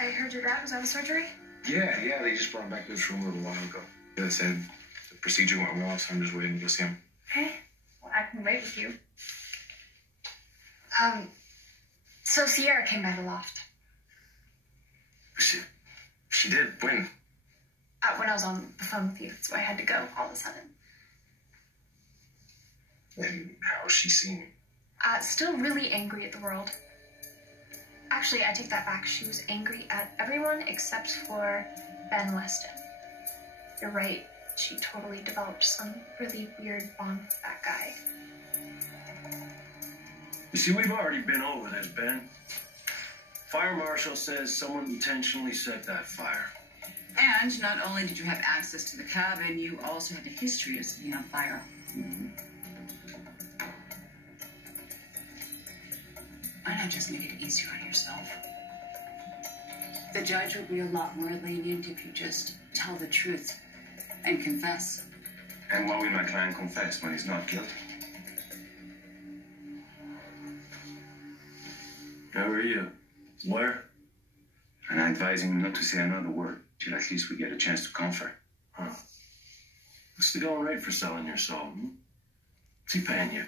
I heard your dad was out of surgery? Yeah, they just brought him back to his room a little while ago. They said the procedure went well, so I'm just waiting to go see him. Okay. Well, I can wait with you. So Ciara came by the loft. She did? When? When I was on the phone with you, so I had to go all of a sudden. And how's she seem? Still really angry at the world. Actually, I take that back. She was angry at everyone except for Ben Weston. You're right. She totally developed some really weird bond with that guy. You see, we've already been over this, Ben. Fire marshal says someone intentionally set that fire. And not only did you have access to the cabin, you also had a history of setting on fire. Mm-hmm. Why not just make it easier on yourself? The judge would be a lot more lenient if you just tell the truth and confess. And why will my client confess when he's not guilty? How are you? Where? And I advise him not to say another word till at least we get a chance to comfort. Huh. What's the going rate for selling your soul? What's he paying you?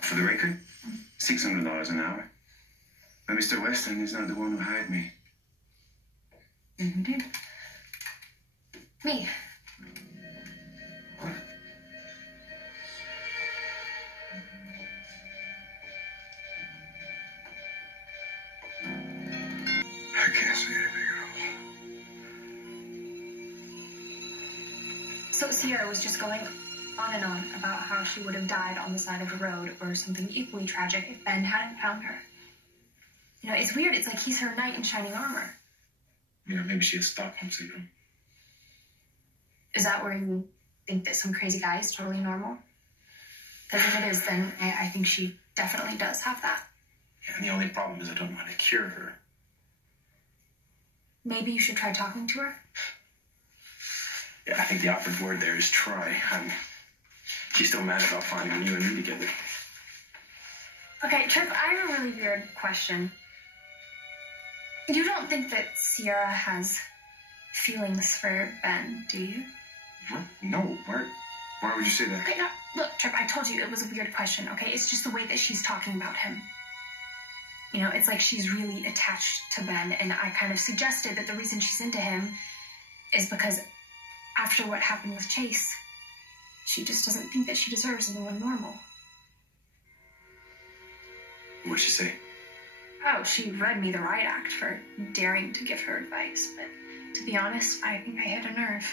For the record, $600 an hour. But Mr. Weston is not the one who hired me. Who did? Me. What? I can't see anything at all. So Ciara was just going on and on about how she would have died on the side of the road or something equally tragic if Ben hadn't found her. You know, it's weird. It's like he's her knight in shining armor. You know, maybe she has Stockholm syndrome. Is that where you think that some crazy guy is totally normal? Because if it is, then I think she definitely does have that. Yeah, and the only problem is I don't know how to cure her. Maybe you should try talking to her? Yeah, I think the operative word there is try. She's still mad about finding you and me together. Okay, Tripp, I have a really weird question. You don't think that Ciara has feelings for Ben, do you? What? No. Why would you say that? Okay, no, look, Tripp, I told you it was a weird question, okay? It's just the way that she's talking about him. You know, it's like she's really attached to Ben, and I kind of suggested that the reason she's into him is because after what happened with Chase, she just doesn't think that she deserves anyone normal. What'd she say? Oh, she read me the riot act for daring to give her advice, but to be honest, I think I hit a nerve.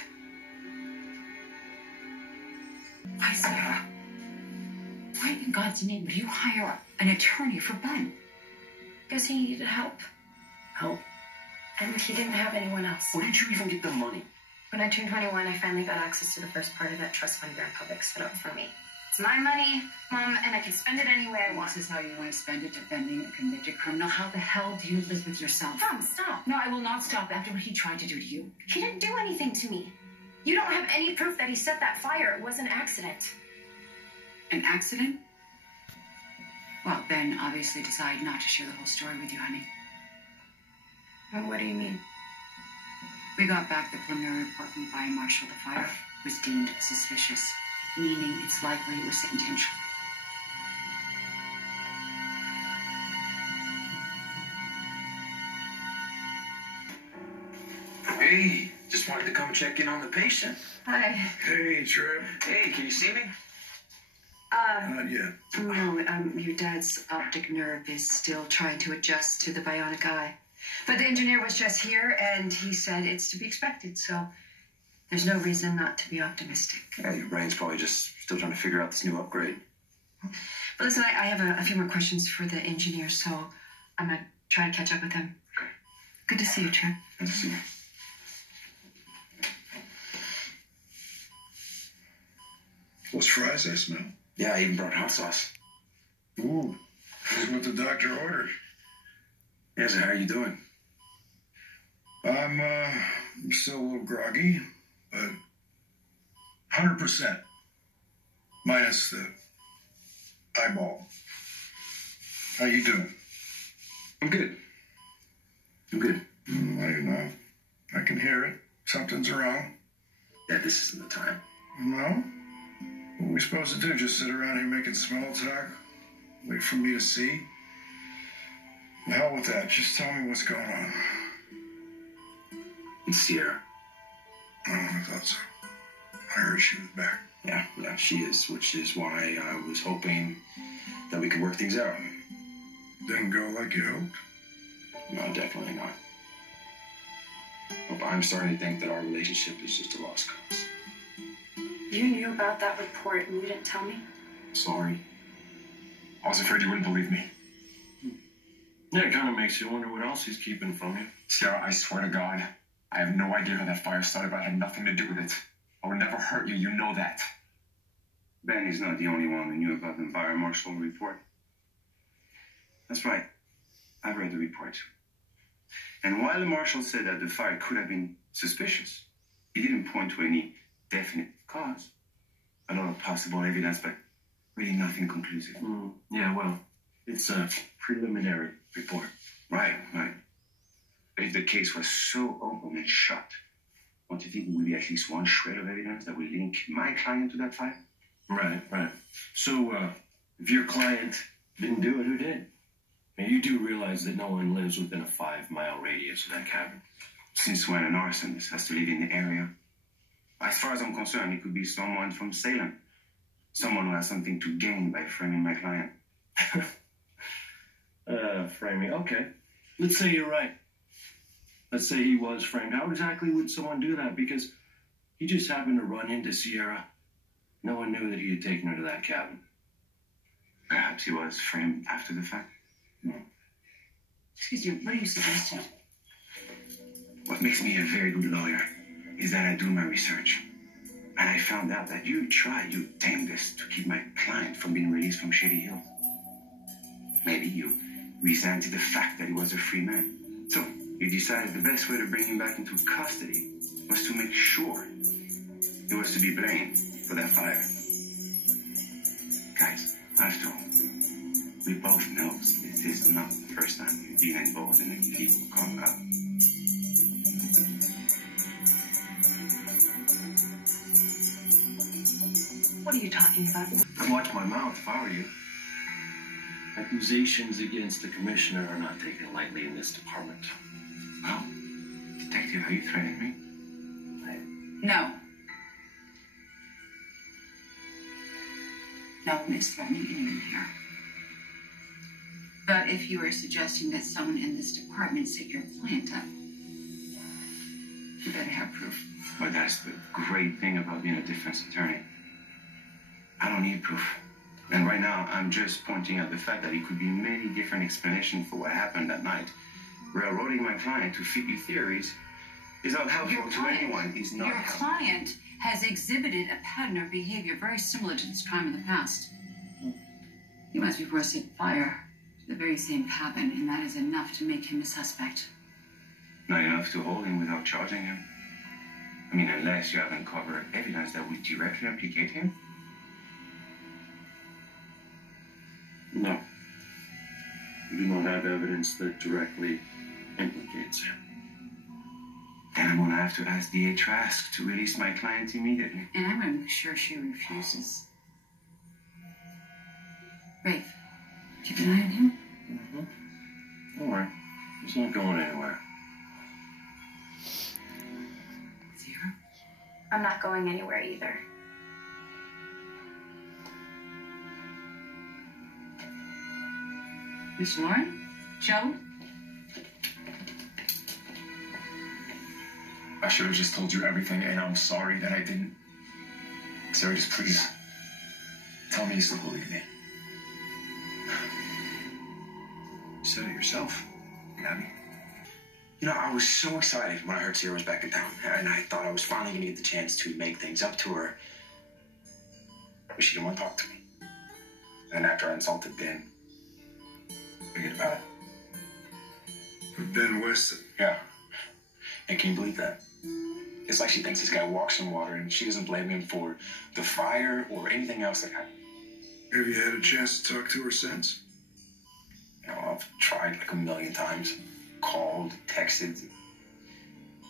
Why, Ciara? Why in God's name would you hire an attorney for Ben? Because he needed help. Help? And he didn't have anyone else. Where did you even get the money? When I turned 21, I finally got access to the first part of that trust fund Grandpa set up for me. It's my money, Mom, and I can spend it any way I want. This is how you want to spend it, defending a convicted criminal. How the hell do you live with yourself? Mom, stop. No, I will not stop after what he tried to do to you. He didn't do anything to me. You don't have any proof that he set that fire. It was an accident. An accident? Well, Ben obviously decided not to share the whole story with you, honey. Well, what do you mean? We got back the preliminary report from the fire marshal. The fire was deemed suspicious, meaning it's likely it was intentional. Hey, just wanted to come check in on the patient. Hi. Hey, Tripp. Hey, can you see me? Not yet. No, your dad's optic nerve is still trying to adjust to the bionic eye. But the engineer was just here, and he said it's to be expected, so there's no reason not to be optimistic. Yeah, your brain's probably just still trying to figure out this new upgrade. But listen, I have a few more questions for the engineer, so I'm going to try to catch up with him. Good to see you, Tripp. Good to see you. Those fries I smell. Yeah, I even brought hot sauce. Ooh, this is what the doctor ordered. Yeah, so how are you doing? I'm still a little groggy, but 100%. Minus the eyeball. How you doing? I'm good. I'm good. I don't know. I can hear it. Something's wrong. Dad, this isn't the time. No? What are we supposed to do? Just sit around here making small talk? Wait for me to see? The hell with that. Just tell me what's going on. It's Ciara. Oh, I thought so. I heard she was back. Yeah, she is, which is why I was hoping that we could work things out. Didn't go like you hoped? No, definitely not. But I'm starting to think that our relationship is just a lost cause. You knew about that report and you didn't tell me? Sorry. I was afraid you wouldn't believe me. Yeah, it kind of makes you wonder what else he's keeping from you. Ciara, I swear to God, I have no idea how that fire started, but I had nothing to do with it. I would never hurt you, you know that. Ben is not the only one who knew about the fire marshal report. That's right. I've read the report. And while the marshal said that the fire could have been suspicious, he didn't point to any definite cause. A lot of possible evidence, but really nothing conclusive. Yeah, well, it's a preliminary report. Right. But if the case was so open and shut, don't you think there would be at least one shred of evidence that would link my client to that fire? Right. So, if your client didn't do it, who did? And you do realize that no one lives within a 5-mile radius of that cabin. Since when an arsonist has to live in the area? As far as I'm concerned, it could be someone from Salem. Someone who has something to gain by framing my client. Framing, okay. Let's say you're right. Let's say he was framed. How exactly would someone do that? Because he just happened to run into Ciara. No one knew that he had taken her to that cabin. Perhaps he was framed after the fact. No. Excuse me, what are you suggesting? What makes me a very good lawyer is that I do my research. And I found out that you tried your damnedest to keep my client from being released from Shady Hill. Maybe you resented the fact that he was a free man. So you decided the best way to bring him back into custody was to make sure he was to be blamed for that fire. Guys, after all, we both know this is not the first time you've been involved in any people call out. What are you talking about? I'd watch my mouth if I were you. Accusations against the commissioner are not taken lightly in this department. Well, Detective, are you threatening me? No. No one is threatening anyone here. But if you are suggesting that someone in this department set your client up, you better have proof. But that's the great thing about being a defense attorney. I don't need proof. And right now, I'm just pointing out the fact that it could be many different explanations for what happened that night. Railroading my client to fit your theories is not helpful to anyone. Is not Your helpful. client has exhibited a pattern of behavior very similar to this crime in the past. He once before set fire to the very same cabin, and that is enough to make him a suspect. Not enough to hold him without charging him. I mean, unless you have uncovered evidence that would directly implicate him. No. We do not have evidence that directly implicates him. Then I'm gonna have to ask DA Trask to release my client immediately. And I'm going to make sure she refuses. Rafe, keep an eye on him. Don't worry. He's not going anywhere. Ciara? I'm not going anywhere either. Miss Lauren? Joe? I should have just told you everything, and I'm sorry that I didn't. Sarah, just please tell me you still believe me. You said it yourself, Gabby. You know, I was so excited when I heard Ciara was back in town, and I thought I was finally going to get the chance to make things up to her. But she didn't want to talk to me. And after I insulted Ben, forget about it. Ben Weston. Yeah. And can you believe that? It's like she thinks this guy walks on water, and she doesn't blame him for the fire or anything else that happened. Have you had a chance to talk to her since? You know, I've tried like a million times. Called, texted,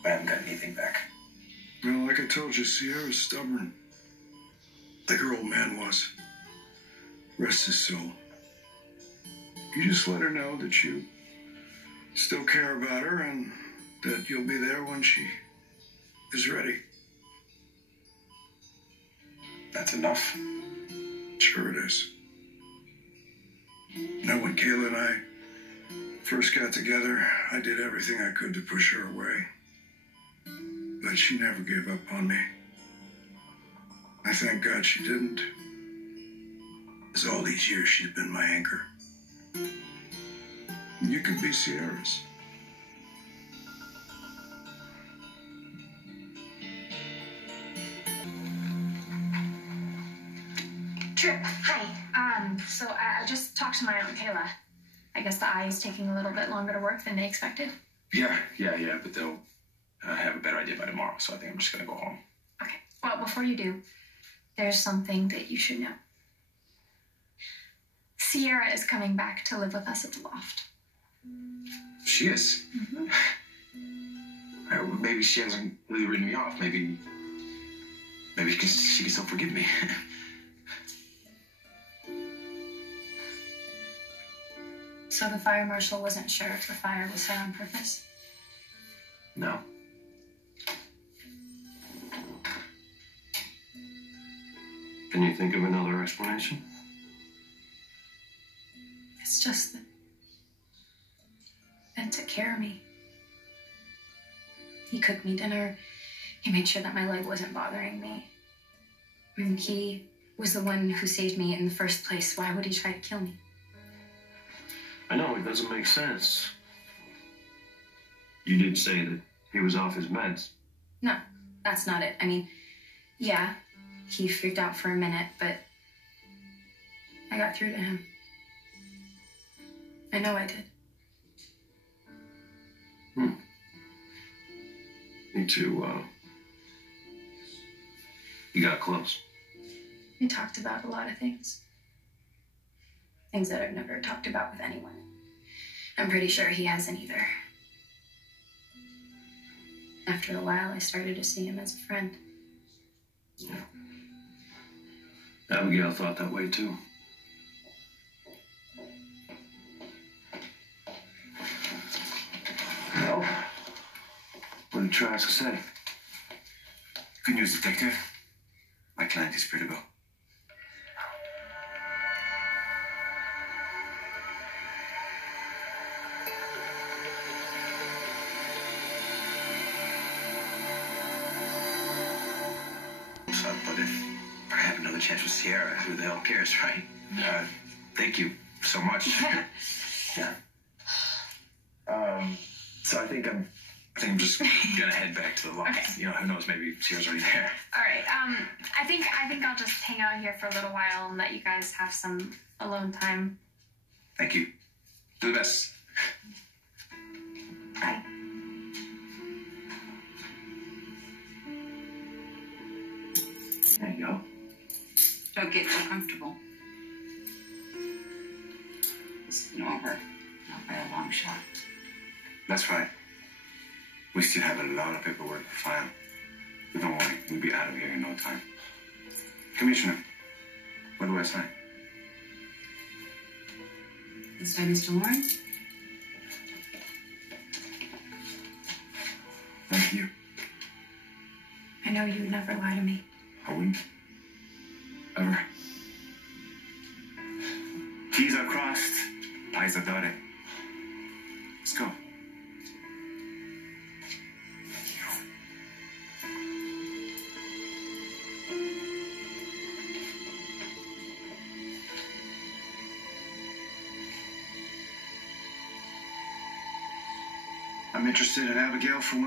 I haven't got anything back. Well, like I told you, Ciara's stubborn. Like her old man was. Rest his soul. You just let her know that you still care about her and that you'll be there when she is ready. That's enough. Sure it is. Now, when Kayla and I first got together, I did everything I could to push her away. But she never gave up on me. I thank God she didn't. As all these years, she's been my anchor. You can be Ciara's. Tripp, hi. So I just talked to my Aunt Kayla. I guess the eye is taking a little bit longer to work than they expected. Yeah, but they'll have a better idea by tomorrow, so I think I'm just gonna go home. Okay. Well, before you do, there's something that you should know. Ciara is coming back to live with us at the loft. She is? Mm-hmm. Maybe she hasn't really written me off. Maybe she can still forgive me. So the fire marshal wasn't sure if the fire was set on purpose? No. Can you think of another explanation? It's just that Ben took care of me. He cooked me dinner. He made sure that my leg wasn't bothering me. And he was the one who saved me in the first place. Why would he try to kill me? I know, it doesn't make sense. You did say that he was off his meds. No, that's not it. I mean, yeah, he freaked out for a minute, but I got through to him. I know I did. Me too, you got close. We talked about a lot of things. Things that I've never talked about with anyone. I'm pretty sure he hasn't either. After a while, I started to see him as a friend. Yeah. Abigail thought that way too. Well, what did Trask say? Good news, Detective. My client is free to go. But if I have another chance with Ciara, who the hell cares, right? Thank you so much. Yeah. So I think I'm just gonna head back to the loft. Okay. You know, who knows? Maybe Ciara's already there. All right. I think I'll just hang out here for a little while and let you guys have some alone time. Thank you. Do the best. Bye. There you go. Don't get so comfortable. This isn't over. Not by a long shot. That's right. We still have a lot of paperwork to file. But don't worry, we'll be out of here in no time. Commissioner, what do I sign? This by Mr. Lawrence? Thank you. I know you would never lie to me. I wouldn't. Ever. T's are crossed. I's are dotted. Let's go. I'm interested in Abigail for one.